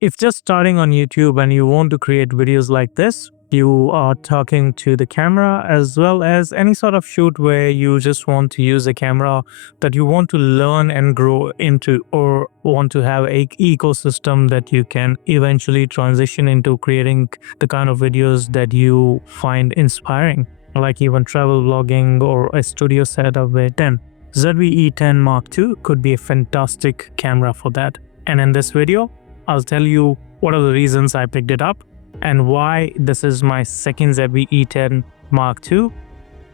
If just starting on YouTube and you want to create videos like this, you are talking to the camera, as well as any sort of shoot where you just want to use a camera that you want to learn and grow into, or want to have a ecosystem that you can eventually transition into creating the kind of videos that you find inspiring, like even travel vlogging or a studio setup with 10. ZV-E10 Mark II could be a fantastic camera for that. And in this video, I'll tell you what are the reasons I picked it up and why this is my second ZV-E10 Mark II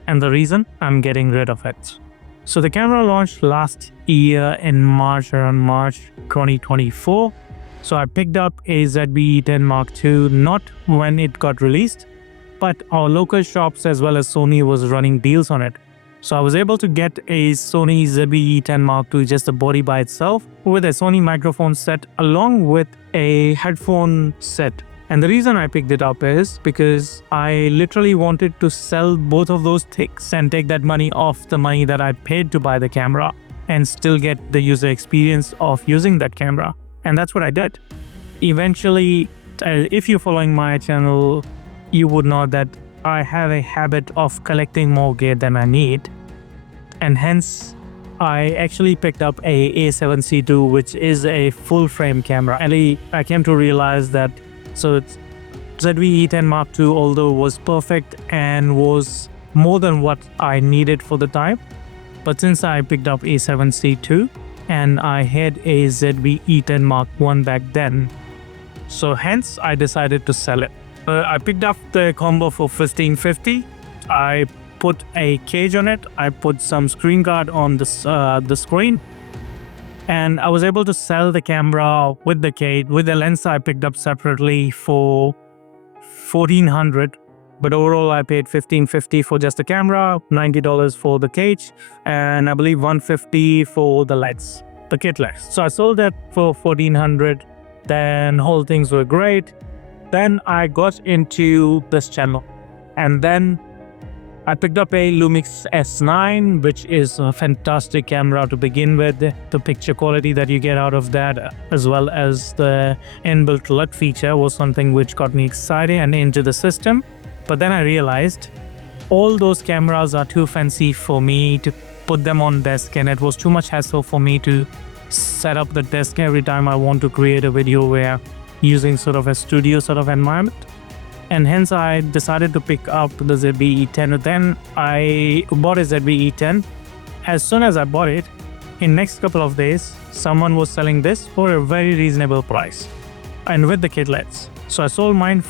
and the reason I'm getting rid of it. So the camera launched last year in around March 2024. So I picked up a ZV-E10 Mark II not when it got released, but our local shops as well as Sony was running deals on it. So I was able to get a Sony ZV-E10 Mark II, just the body by itself, with a Sony microphone set along with a headphone set. And the reason I picked it up is because I literally wanted to sell both of those things and take that money off the money that I paid to buy the camera and still get the user experience of using that camera. And that's what I did. Eventually, if you're following my channel, you would know that I have a habit of collecting more gear than I need, and hence I actually picked up a A7C II, which is a full frame camera. And I came to realize that ZV-E10 Mark II, although was perfect and was more than what I needed for the time, but since I picked up A7C II and I had a ZV-E10 Mark I back then, so hence I decided to sell it. I picked up the combo for $1,550. I put a cage on it. I put some screen guard on the screen, and I was able to sell the camera with the cage. With the lens, I picked up separately for $1,400, but overall I paid $1,550 for just the camera, $90 for the cage, and I believe $150 for the lens, the kit lens. So I sold that for $1,400. Then whole things were great. Then I got into this channel, and then I picked up a Lumix S9, which is a fantastic camera to begin with. The picture quality that you get out of that, as well as the inbuilt LUT feature, was something which got me excited and into the system. But then I realized all those cameras are too fancy for me to put them on desk, and it was too much hassle for me to set up the desk every time I want to create a video where using sort of a studio sort of environment. And hence I decided to pick up the ZV-E10. Then I bought a ZV-E10. As soon as I bought it, in next couple of days, someone was selling this for a very reasonable price and with the kit lens. So I sold mine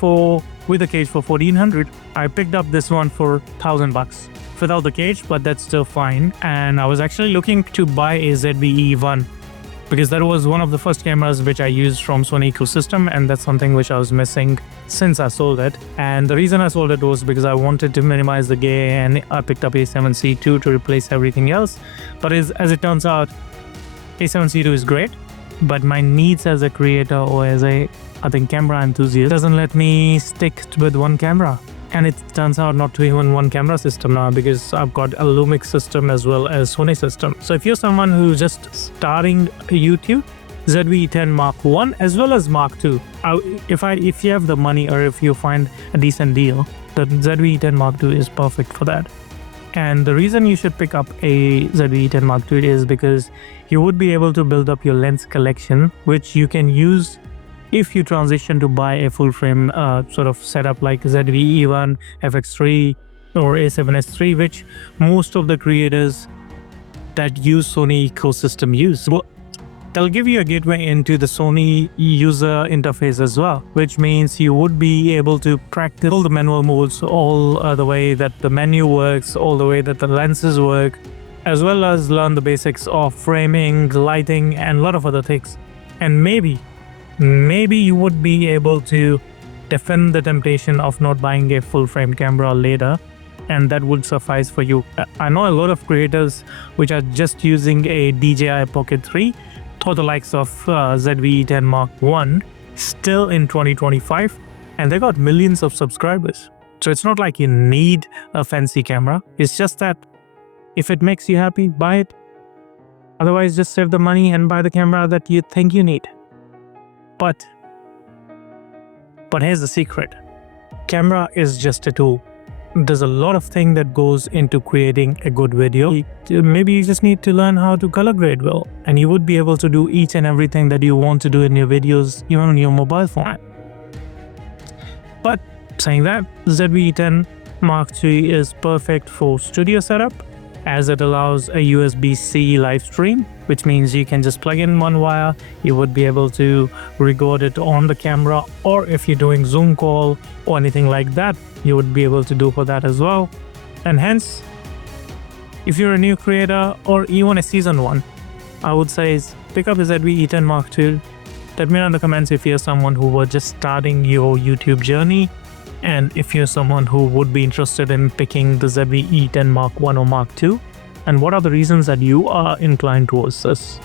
with the cage for $1,400. I picked up this one for $1,000 without the cage, but that's still fine. And I was actually looking to buy a ZV-E1, because that was one of the first cameras which I used from Sony ecosystem, and that's something which I was missing since I sold it. And the reason I sold it was because I wanted to minimize the gear, and I picked up A7C II to replace everything else. But as it turns out, A7C II is great, but my needs as a creator or as a camera enthusiast doesn't let me stick with one camera. And it turns out not to be even one camera system now, because I've got a Lumix system as well as Sony system. So if you're someone who's just starting YouTube, ZV-E10 Mark I as well as Mark II, if you have the money or if you find a decent deal, the ZV-E10 Mark II is perfect for that. And the reason you should pick up a ZV-E10 Mark II is because you would be able to build up your lens collection, which you can use if you transition to buy a full frame sort of setup like ZV-E1, FX3 or A7S III, which most of the creators that use Sony ecosystem use. Well, they'll give you a gateway into the Sony user interface as well, which means you would be able to practice all the manual modes, all the way that the menu works, all the way that the lenses work, as well as learn the basics of framing, lighting, and a lot of other things. And maybe you would be able to defend the temptation of not buying a full frame camera later, and that would suffice for you. I know a lot of creators which are just using a DJI Pocket 3 for the likes of ZV-E10 Mark I still in 2025, and they got millions of subscribers. So it's not like you need a fancy camera. It's just that if it makes you happy, buy it. Otherwise, just save the money and buy the camera that you think you need. But But here's the secret. Camera is just a tool. There's a lot of thing that goes into creating a good video. Maybe you just need to learn how to color grade well, and you would be able to do each and everything that you want to do in your videos, even on your mobile phone. But saying that, ZV-E10 Mark III is perfect for studio setup, as it allows a USB-C live stream, which means you can just plug in one wire. You would be able to record it on the camera, or if you're doing Zoom call or anything like that, you would be able to do for that as well. And hence, if you're a new creator or even a seasoned one, I would say pick up the ZV-E10 Mark II. Let me know in the comments if you're someone who was just starting your YouTube journey, and if you're someone who would be interested in picking the ZV-E10 Mark I or Mark II, and what are the reasons that you are inclined towards this.